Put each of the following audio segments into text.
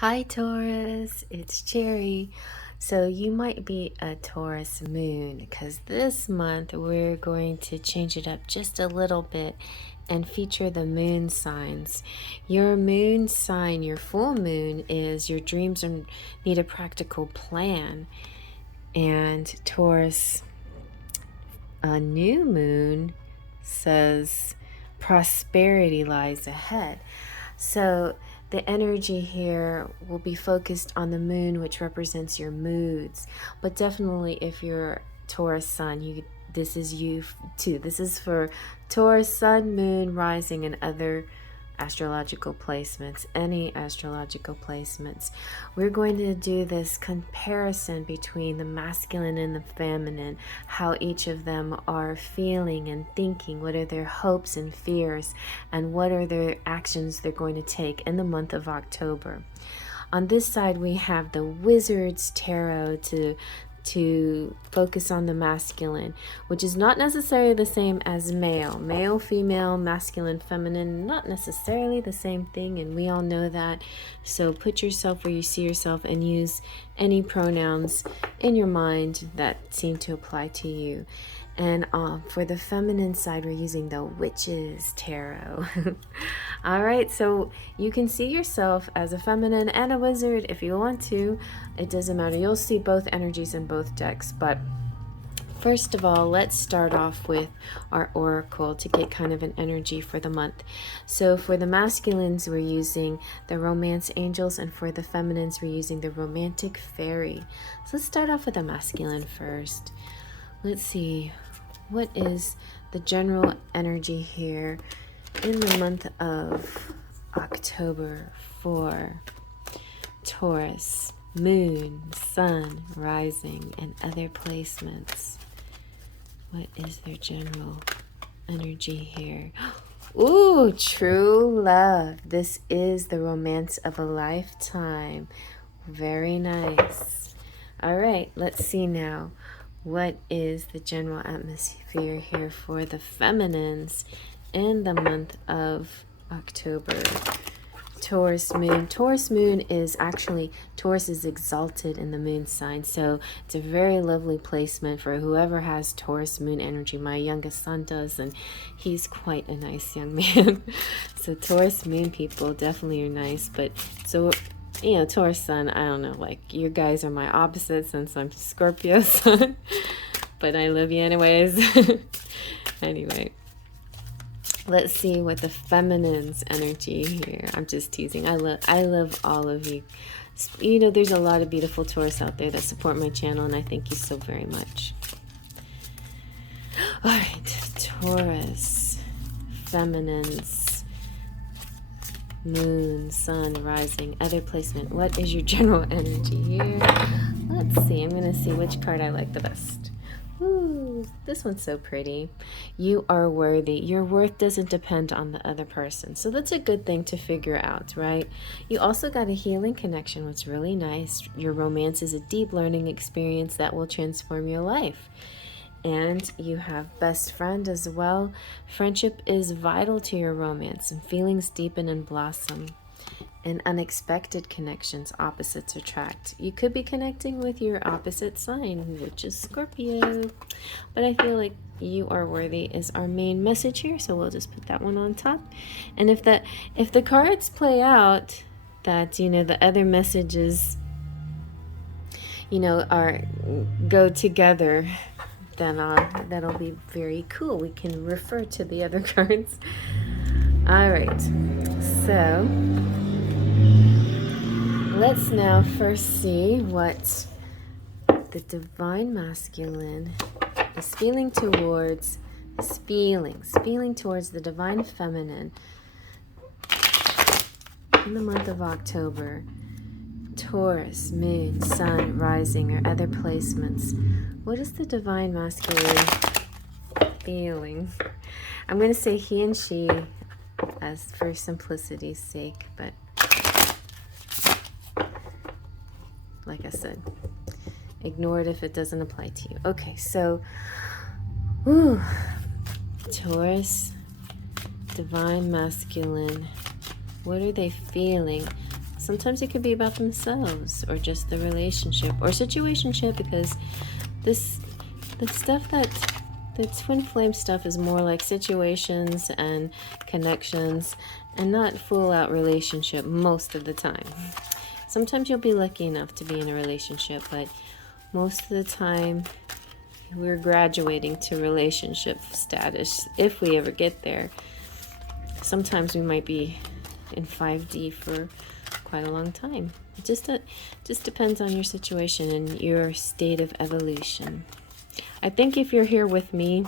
Hi Taurus, it's Cherry. So you might be a Taurus moon because this month we're going to change it up just a little bit and feature the moon signs. Your moon sign, your full moon, is your dreams need a practical plan. And Taurus, a new moon, says prosperity lies ahead. So the energy here will be focused on the moon, which represents your moods. But definitely if you're Taurus sun, this is you too. This is for Taurus sun, moon, rising, and other astrological placements, any astrological placements. We're going to do this comparison between the masculine and the feminine, how each of them are feeling and thinking, what are their hopes and fears, and what are their actions they're going to take in the month of October. On this side, we have the Wizard's Tarot to focus on the masculine, which is not necessarily the same as male. Male, female, masculine, feminine, not necessarily the same thing, and we all know that. So put yourself where you see yourself and use any pronouns in your mind that seem to apply to you. And for the feminine side, we're using the Witch's Tarot. All right, so you can see yourself as a feminine and a wizard if you want to. It doesn't matter. You'll see both energies in both decks. But first of all, let's start off with our oracle to get kind of an energy for the month. So for the masculines, we're using the romance angels, and for the feminines, we're using the romantic fairy. So let's start off with the masculine first. Let's see, what is the general energy here in the month of October for Taurus, moon, sun, rising, and other placements? What is their general energy here? Ooh, true love. This is the romance of a lifetime. Very nice. All right, let's see now. What is the general atmosphere here for the feminines in the month of October? Taurus moon. Taurus moon is actually, Taurus is exalted in the moon sign. So it's a very lovely placement for whoever has Taurus moon energy. My youngest son does, and he's quite a nice young man. So Taurus moon people definitely are nice. But so, you know, Taurus sun, I don't know, like you guys are my opposite since I'm Scorpio sun, but I love you anyways. Anyway, let's see what the feminine's energy here. I'm just teasing. I love all of you. You know, there's a lot of beautiful Taurus out there that support my channel, and I thank you so very much. All right, Taurus, feminines, moon, sun, rising, other placement. What is your general energy here? Let's see. I'm going to see which card I like the best. Ooh, this one's so pretty. You are worthy. Your worth doesn't depend on the other person. So that's a good thing to figure out, right? You also got a healing connection, which is really nice. Your romance is a deep learning experience that will transform your life. And you have best friend as well. Friendship is vital to your romance, and feelings deepen and blossom. And unexpected connections, opposites attract. You could be connecting with your opposite sign, which is Scorpio. But I feel like you are worthy is our main message here, so we'll just put that one on top. And if the cards play out that, you know, the other messages, you know, go together, then that'll be very cool. We can refer to the other cards. All right, so let's now first see what the divine masculine is feeling towards the divine feminine in the month of October. Taurus, moon, sun, rising, or other placements. What is the divine masculine feeling? I'm going to say he and she as for simplicity's sake, but like I said, ignore it if it doesn't apply to you. Okay, so Taurus, divine masculine, what are they feeling? Sometimes it could be about themselves or just the relationship or situationship, because the stuff that the twin flame stuff is more like situations and connections and not full out relationship most of the time. Sometimes you'll be lucky enough to be in a relationship, but most of the time we're graduating to relationship status if we ever get there. Sometimes we might be in 5D for quite a long time. It just depends on your situation and your state of evolution. I think if you're here with me,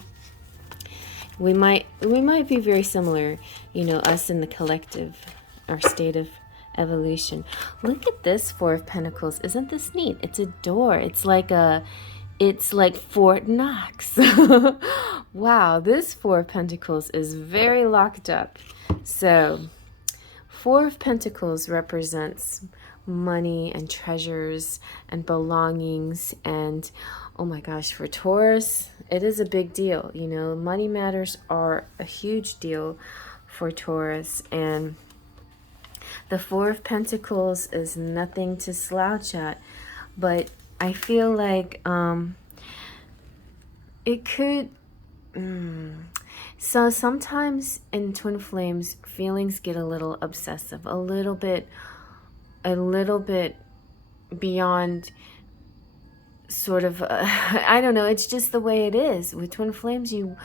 we might be very similar, you know, us in the collective, our state of evolution. Look at this Four of Pentacles. Isn't this neat? It's a door. It's like Fort Knox. Wow, this Four of Pentacles is very locked up. So, Four of Pentacles represents money and treasures and belongings, and oh my gosh, for Taurus, it is a big deal. You know, money matters are a huge deal for Taurus, and the Four of Pentacles is nothing to slouch at, but I feel like it could... So sometimes in twin flames, feelings get a little obsessive, a little bit beyond sort of, I don't know, it's just the way it is. With twin flames, you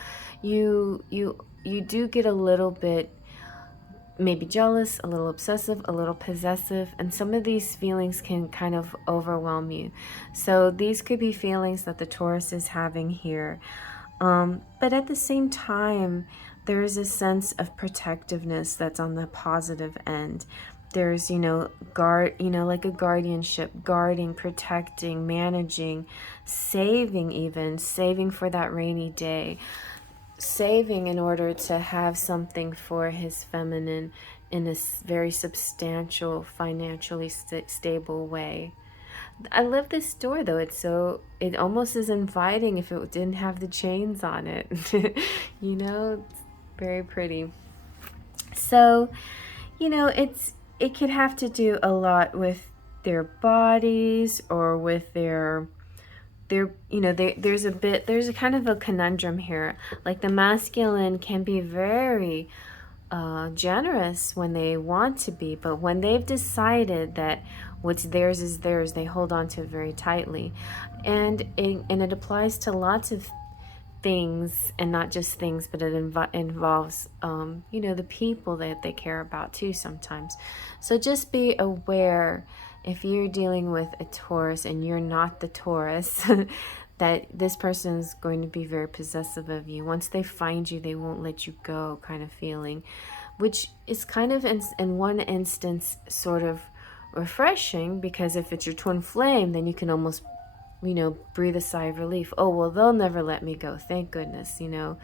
do get a little bit maybe jealous, a little obsessive, a little possessive, and some of these feelings can kind of overwhelm you. So these could be feelings that the Taurus is having here. But at the same time, there is a sense of protectiveness that's on the positive end. There's, you know, like a guardianship, guarding, protecting, managing, saving, even saving for that rainy day, saving in order to have something for his feminine in a very substantial, financially stable way. I love this door though. It almost is inviting if it didn't have the chains on it. You know, it's very pretty. So, you know, it could have to do a lot with their bodies or with their you know, there's a kind of a conundrum here. Like the masculine can be very generous when they want to be, but when they've decided that what's theirs is theirs, they hold on to it very tightly. And it applies to lots of things, and not just things, but it involves you know, the people that they care about too sometimes. So just be aware if you're dealing with a Taurus and you're not the Taurus that this person is going to be very possessive of you. Once they find you, they won't let you go, kind of feeling, which is kind of in one instance sort of refreshing, because if it's your twin flame, then you can almost, you know, breathe a sigh of relief. Oh, well, they'll never let me go, thank goodness, you know.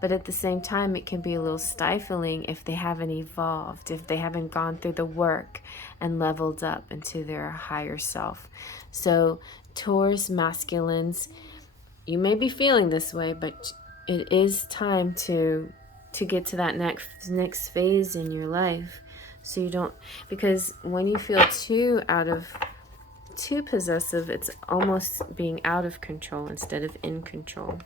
But at the same time, it can be a little stifling if they haven't evolved, if they haven't gone through the work and leveled up into their higher self. So Taurus masculines, you may be feeling this way, but it is time to get to that next phase in your life. So you don't, because when you feel too possessive, it's almost being out of control instead of in control.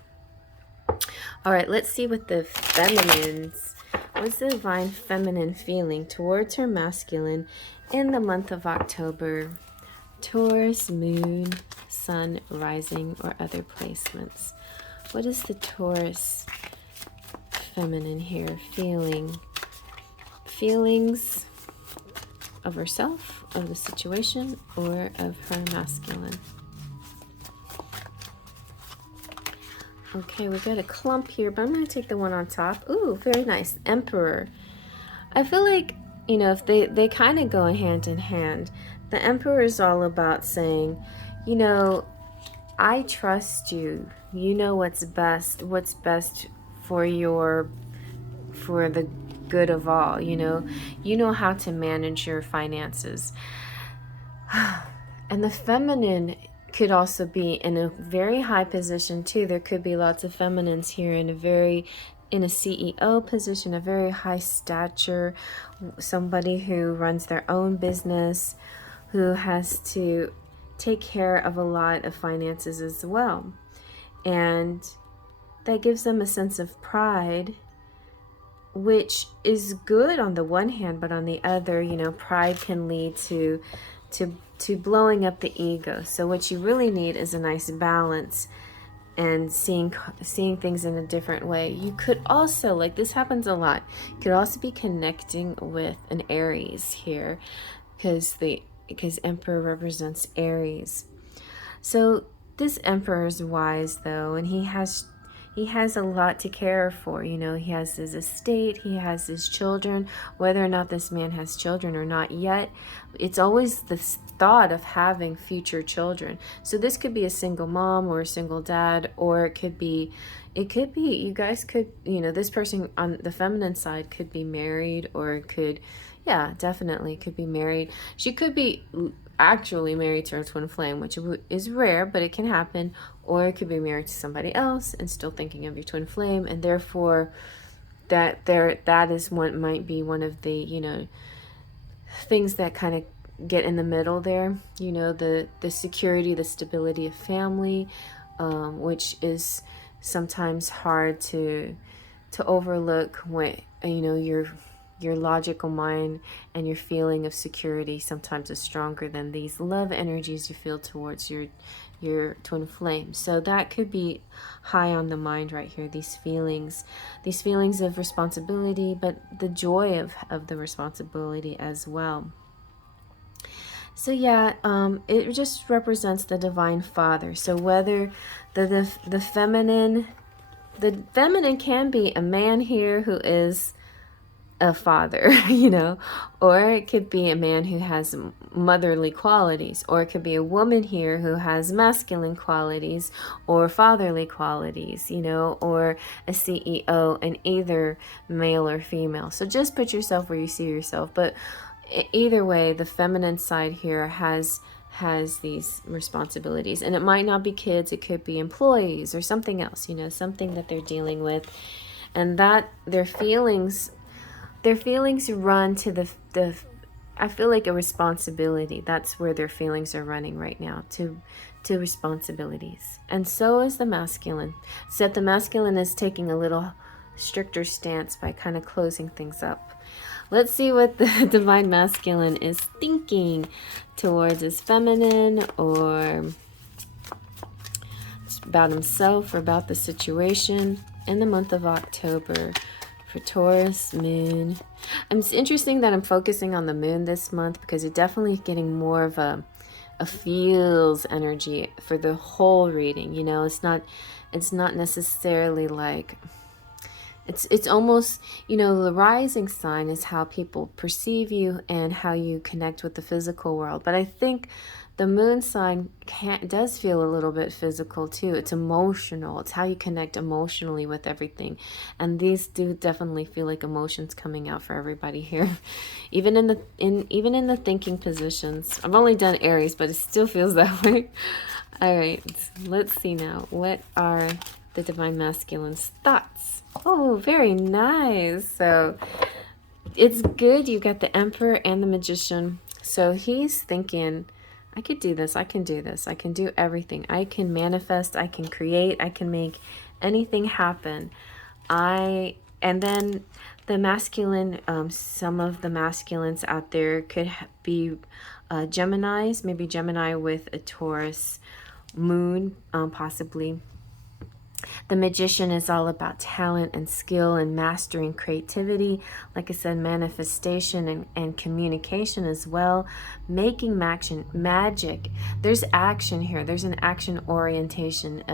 All right, let's see what the feminines, what's the divine feminine feeling towards her masculine in the month of October. Taurus, moon, sun, rising, or other placements. What is the Taurus feminine here feeling? Feelings of herself, of the situation, or of her masculine? Okay, we got a clump here, but I'm going to take the one on top. Ooh, very nice. Emperor. I feel like, you know, if they kind of go hand in hand. The Emperor is all about saying, you know, I trust you. You know what's best for the good of all, you know how to manage your finances. And the feminine could also be in a very high position too. There could be lots of feminines here in a very in a CEO position, a very high stature, somebody who runs their own business, who has to take care of a lot of finances as well. And that gives them a sense of pride, which is good on the one hand, but on the other, you know, pride can lead to blowing up the ego. So what you really need is a nice balance and seeing things in a different way. You could also, like, this happens a lot, you could also be connecting with an Aries here, because Emperor represents Aries. So this Emperor is wise though, and he has a lot to care for. You know, he has his estate, he has his children. Whether or not this man has children or not yet, it's always the thought of having future children. So this could be a single mom or a single dad, or it could be you guys could, you know, this person on the feminine side could be married, or could, yeah, definitely could be married. She could be actually married to her twin flame, which is rare, but it can happen. Or it could be married to somebody else and still thinking of your twin flame, and therefore that is one, might be one of the, you know, things that kind of get in the middle there. You know, the security, the stability of family, which is sometimes hard to overlook when, you know, your logical mind and your feeling of security sometimes is stronger than these love energies you feel towards your twin flame. So that could be high on the mind right here, these feelings of responsibility, but the joy of the responsibility as well. So yeah, it just represents the Divine Father. So whether the feminine can be a man here who is a father, you know, or it could be a man who has motherly qualities, or it could be a woman here who has masculine qualities or fatherly qualities, you know, or a CEO, and either male or female. So just put yourself where you see yourself. But either way, the feminine side here has these responsibilities, and it might not be kids, it could be employees or something else, you know, something that they're dealing with, and that their feelings run to the I feel like a responsibility. That's where their feelings are running right now, to responsibilities. And so is the masculine. Except the masculine is taking a little stricter stance by kind of closing things up. Let's see what the divine masculine is thinking towards his feminine, or about himself, or about the situation in the month of October. For Taurus moon. It's interesting that I'm focusing on the moon this month, because it's definitely getting more of a feels energy for the whole reading. You know, it's not necessarily like, it's almost, you know, the rising sign is how people perceive you and how you connect with the physical world. But I think the moon sign does feel a little bit physical too. It's emotional. It's how you connect emotionally with everything. And these do definitely feel like emotions coming out for everybody here. Even in the thinking positions. I've only done Aries, but it still feels that way. All right, let's see now. What are the Divine Masculine's thoughts? Oh, very nice. So it's good. You got the Emperor and the Magician. So he's thinking, I could do this. I can do this. I can do everything. I can manifest. I can create. I can make anything happen. And then the masculine, some of the masculines out there could be Geminis, maybe Gemini with a Taurus moon, possibly. The Magician is all about talent and skill and mastering creativity. Like I said, manifestation and communication as well. Making magic. There's action here. There's an action orientation.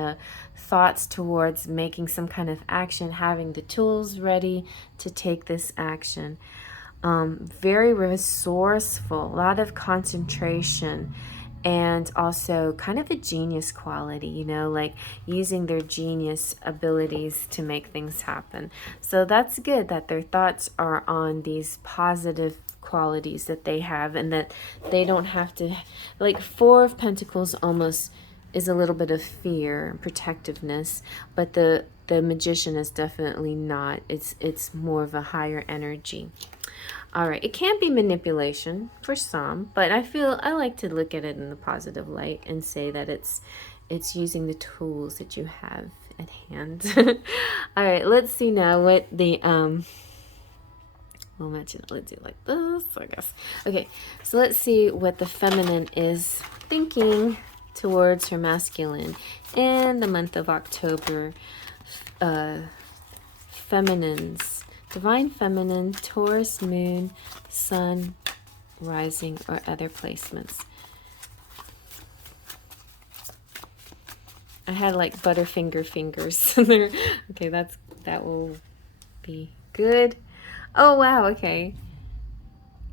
Thoughts towards making some kind of action. Having the tools ready to take this action. Very resourceful. A lot of concentration. And also kind of a genius quality, you know, like using their genius abilities to make things happen. So that's good that their thoughts are on these positive qualities that they have, and that they don't have to, like Four of Pentacles almost is a little bit of fear and protectiveness, but the the Magician is definitely not. It's more of a higher energy. All right, it can be manipulation for some, but I like to look at it in the positive light and say that it's using the tools that you have at hand. All right, let's see now what the we'll match it. Let's do it like this, I guess. Okay, so let's see what the feminine is thinking towards her masculine in the month of October. Feminines, divine feminine, Taurus moon, sun, rising, or other placements. I had like Butterfinger fingers there. Okay, that will be good. Oh wow, okay.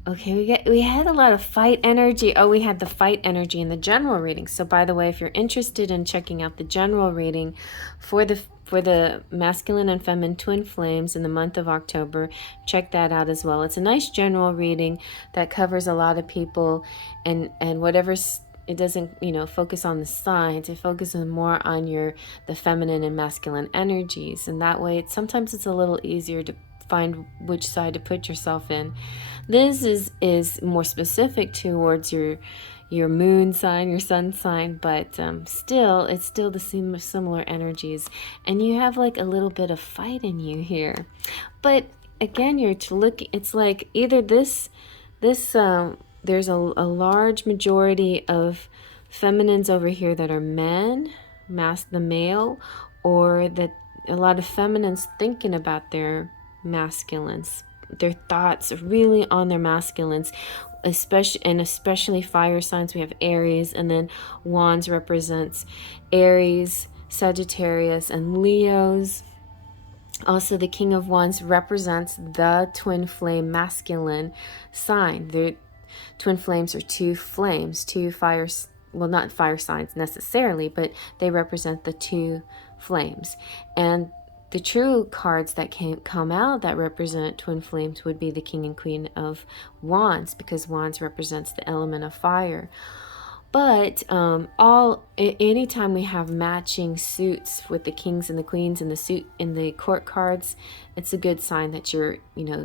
Okay, we had a lot of fight energy. Oh, we had the fight energy in the general reading. So by the way, if you're interested in checking out the general reading for the masculine and feminine twin flames in the month of October, check that out as well. It's a nice general reading that covers a lot of people, and whatever's, it doesn't, focus on the signs. It focuses more on the feminine and masculine energies, and that way sometimes it's a little easier to find which side to put yourself in. This is more specific towards your moon sign, your sun sign, but still, it's still the similar energies, and you have like a little bit of fight in you here. But again, you're to look. It's like either this there's a large majority of feminines over here that are men, the male, or that a lot of feminines thinking about their masculines. Their thoughts really on their masculines, especially fire signs. We have Aries, and then Wands represents Aries, Sagittarius, and Leos. Also, the King of Wands represents the twin flame masculine sign. The twin flames are two flames, two fires. Well, not fire signs necessarily, but they represent the two flames. And the true cards that can come out that represent twin flames would be the King and Queen of Wands, because Wands represents the element of fire. But anytime we have matching suits with the kings and the queens and the suit in the court cards, it's a good sign that you're,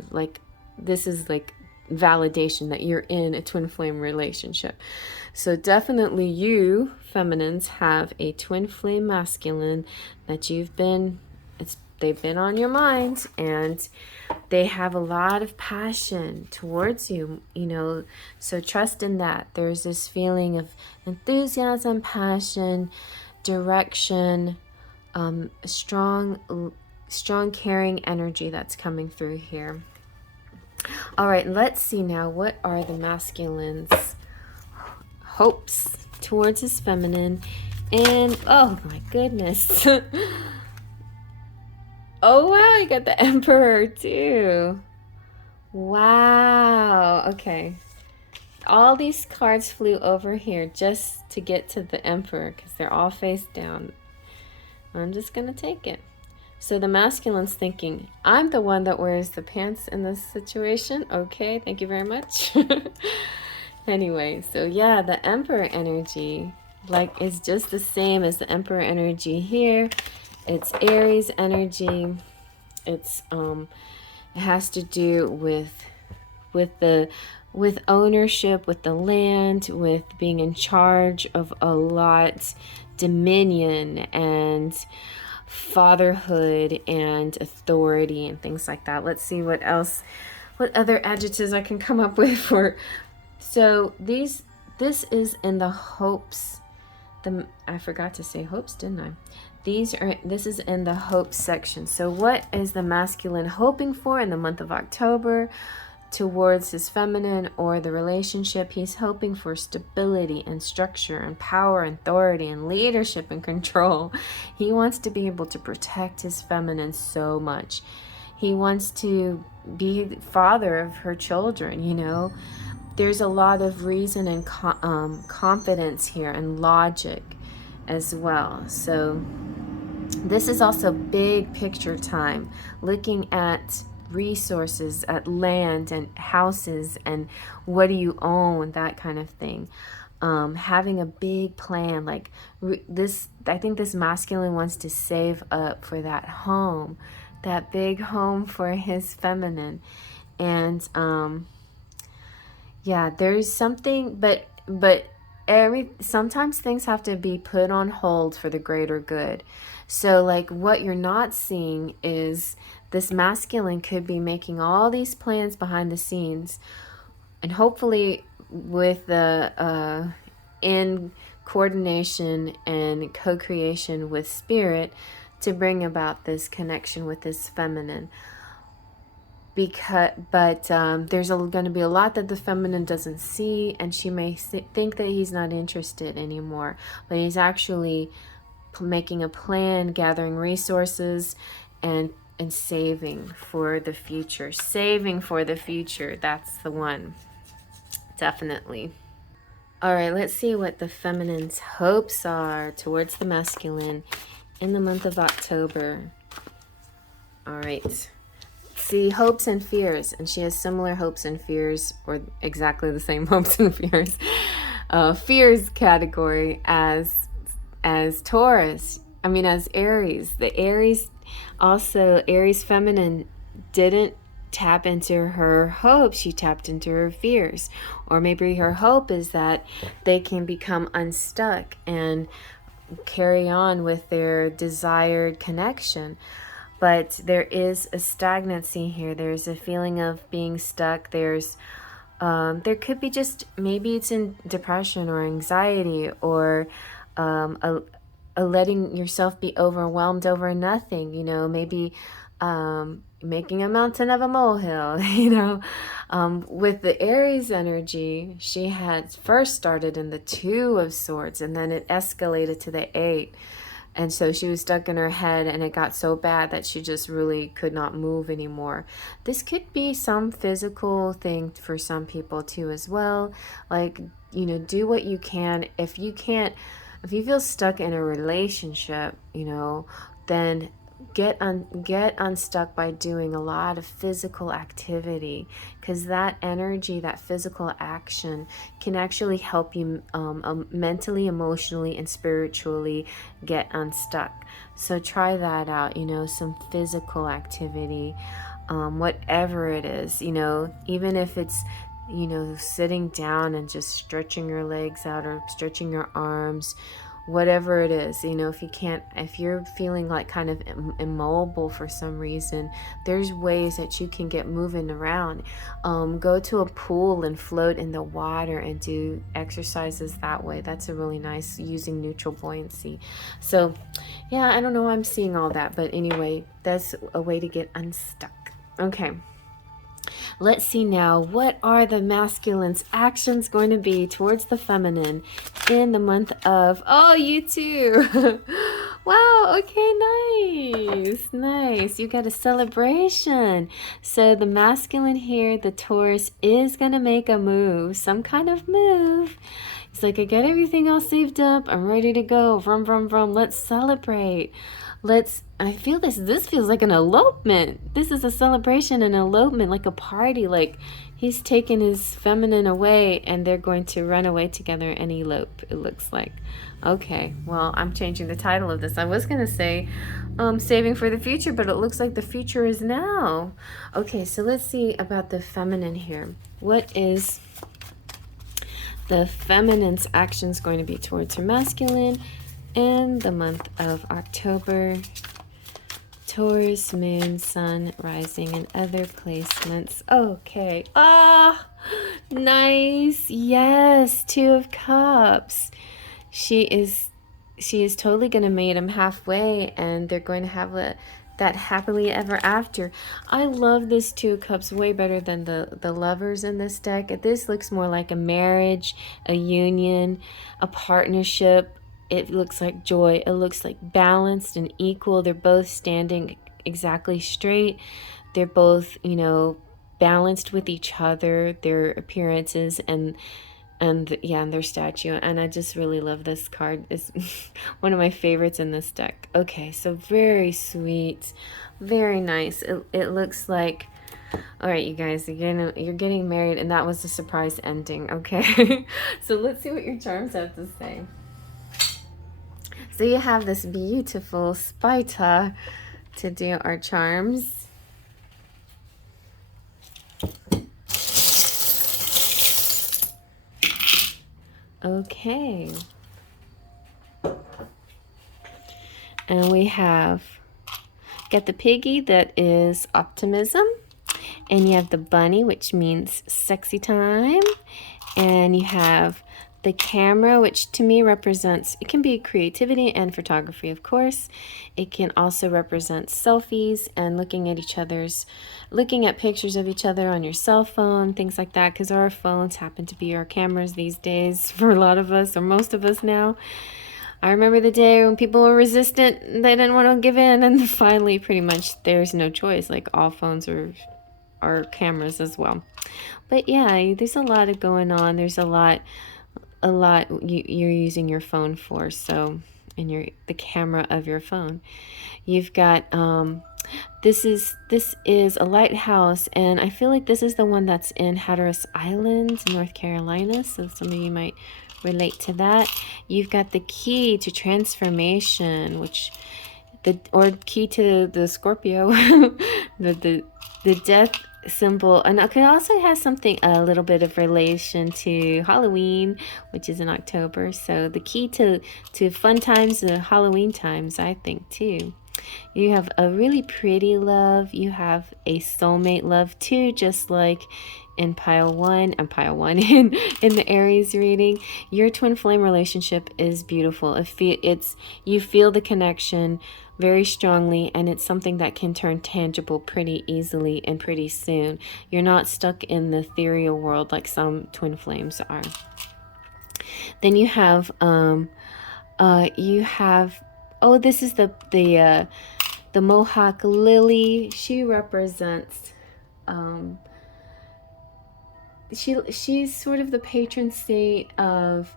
like, this is like validation that you're in a twin flame relationship. So definitely you feminines have a twin flame masculine that they've been on your mind, and they have a lot of passion towards you, so trust in that. There's this feeling of enthusiasm, passion, direction, strong caring energy that's coming through here. All right, let's see now, what are the masculine's hopes towards his feminine? And oh my goodness. Oh wow, I got the Emperor too. Wow, okay. All these cards flew over here just to get to the Emperor because they're all face down. I'm just gonna take it. So the masculine's thinking, I'm the one that wears the pants in this situation. Okay, thank you very much. Anyway, so yeah, the Emperor energy is just the same as the Emperor energy here. It's Aries energy. It's it has to do with ownership, with the land, with being in charge of a lot, dominion and fatherhood and authority and things like that. Let's see what other adjectives I can come up with for. So this is in the hopes. I forgot to say hopes, didn't I? This is in the hopes section. So what is the masculine hoping for in the month of October towards his feminine or the relationship? He's hoping for stability and structure and power and authority and leadership and control. He wants to be able to protect his feminine so much. He wants to be the father of her children, There's a lot of reason and confidence here and logic as well. So this is also big picture time, looking at resources, land and houses, and what do you own, that kind of thing. Having a big plan, like this, I think this masculine wants to save up for that home, that big home for his feminine. And yeah, there's something, but sometimes things have to be put on hold for the greater good. So like what you're not seeing is this masculine could be making all these plans behind the scenes, and hopefully with the in coordination and co-creation with spirit, to bring about this connection with this feminine. But there's going to be a lot that the feminine doesn't see, and she may think that he's not interested anymore, but he's actually making a plan, gathering resources, and saving for the future. Saving for the future, that's the one. Definitely. All right, let's see what the feminine's hopes are towards the masculine in the month of October. All right. See, hopes and fears, and she has similar hopes and fears, or exactly the same hopes and fears, fears category as Taurus. I mean, as Aries. The Aries, also Aries feminine, didn't tap into her hopes. She tapped into her fears, or maybe her hope is that they can become unstuck and carry on with their desired connection. But there is a stagnancy here. There's a feeling of being stuck. There could be just, maybe it's in depression or anxiety, or a letting yourself be overwhelmed over nothing. Maybe making a mountain of a molehill. With the Aries energy, she had first started in the 2 of Swords, and then it escalated to the 8. And so she was stuck in her head, and it got so bad that she just really could not move anymore. This could be some physical thing for some people too as well. Like, do what you can. If you feel stuck in a relationship, then get unstuck by doing a lot of physical activity, because that energy, that physical action, can actually help you mentally, emotionally, and spiritually get unstuck. So try that out, some physical activity, whatever it is, even if it's sitting down and just stretching your legs out, or stretching your arms, whatever it is. If you're feeling like kind of immobile for some reason, there's ways that you can get moving around. Go to a pool and float in the water and do exercises that way. That's a really nice, using neutral buoyancy. So yeah, I don't know why I'm seeing all that, but anyway, that's a way to get unstuck. Okay. Let's see now, what are the masculine's actions going to be towards the feminine in the month of, you too. Wow, okay, nice. You got a celebration. So the masculine here, the Taurus, is going to make a move, some kind of move. It's like, I got everything all saved up. I'm ready to go. Vroom, vroom, vroom. Let's celebrate. I feel this feels like an elopement. This is a celebration, an elopement, like a party. Like he's taken his feminine away, and they're going to run away together and elope, it looks like. Okay, well, I'm changing the title of this. I was going to say saving for the future, but it looks like the future is now. Okay, so let's see about the feminine here. What is the feminine's actions going to be towards her masculine in the month of October? Taurus, Moon, Sun, Rising, and other placements. Okay. Nice. Yes, 2 of Cups. She is totally going to meet him halfway, and they're going to have that happily ever after. I love this 2 of Cups way better than the Lovers in this deck. This looks more like a marriage, a union, a partnership. It looks like joy. It looks like balanced and equal. They're both standing exactly straight. They're both, balanced with each other, their appearances and their statue. And I just really love this card. It's one of my favorites in this deck. Okay, so very sweet, very nice. It looks like All right, you guys, you're getting married, and that was a surprise ending, okay? So let's see what your charms have to say. So you have this beautiful spider to do our charms. Okay. And we have got the piggy, that is optimism. And you have the bunny, which means sexy time. And you have the camera, which to me represents, it can be creativity and photography, of course. It can also represent selfies and looking at pictures of each other on your cell phone, things like that, because our phones happen to be our cameras these days for a lot of us, or most of us now. I remember the day when people were resistant, they didn't want to give in, and finally pretty much there's no choice, like all phones are cameras as well. But yeah, there's a lot of going on. There's a lot you're using your phone for, so, and the camera of your phone. You've got this is a lighthouse, and I feel like this is the one that's in Hatteras Island, North Carolina, so some of you might relate to that. You've got the key to transformation, or key to the Scorpio, the death symbol, and it also has something, a little bit of relation to Halloween, which is in October. So the key to fun times, Halloween times, I think too. You have a really pretty love. You have a soulmate love too, just like in pile one in the Aries reading. Your twin flame relationship is beautiful. You feel the connection very strongly, and it's something that can turn tangible pretty easily and pretty soon. You're not stuck in the ethereal world like some twin flames are. Then you have this is the Mohawk lily. She represents she's sort of the patron saint of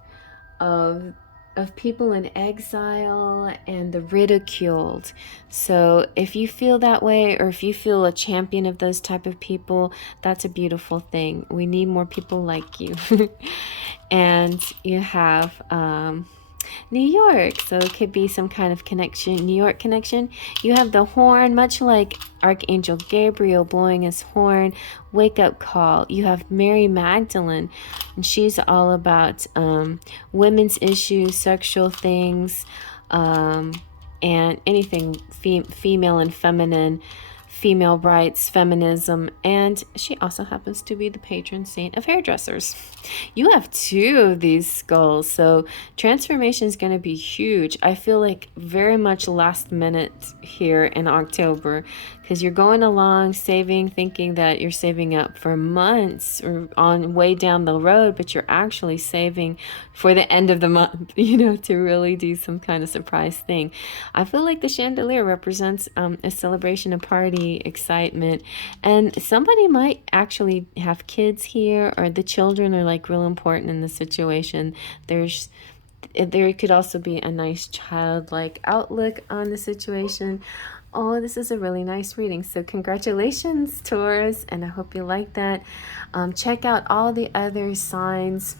people in exile and the ridiculed. So if you feel that way, or if you feel a champion of those type of people, that's a beautiful thing. We need more people like you. And you have New York, so it could be some kind of connection, New York connection. You have the horn, much like Archangel Gabriel blowing his horn, wake up call. You have Mary Magdalene, and she's all about women's issues, sexual things, and anything female and feminine, female rights, feminism, and she also happens to be the patron saint of hairdressers. You have two of these skulls, so transformation is going to be huge. I feel like very much last minute here in October, because you're going along saving, thinking that you're saving up for months or on way down the road, but you're actually saving for the end of the month, to really do some kind of surprise thing. I feel like the chandelier represents a celebration, a party, excitement, and somebody might actually have kids here, or the children are like real important in the situation. There could also be a nice childlike outlook on the situation. Oh, this is a really nice reading. So congratulations, Taurus, and I hope you like that. Check out all the other signs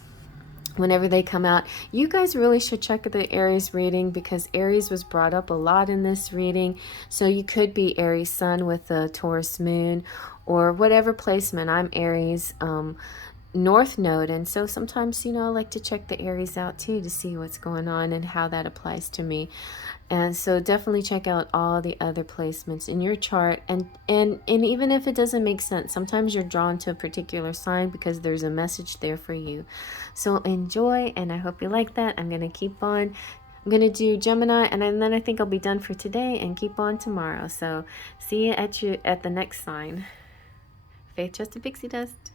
whenever they come out. You guys really should check the Aries reading, because Aries was brought up a lot in this reading. So you could be Aries Sun with the Taurus Moon, or whatever placement. I'm Aries North Node, and so sometimes I like to check the Aries out too, to see what's going on and how that applies to me. And so definitely check out all the other placements in your chart, and even if it doesn't make sense, sometimes you're drawn to a particular sign because there's a message there for you. So enjoy, and I hope you like that. I'm going to keep on. I'm going to do Gemini, and then I think I'll be done for today and keep on tomorrow. So see you at the next sign. Faith, trust, and pixie dust.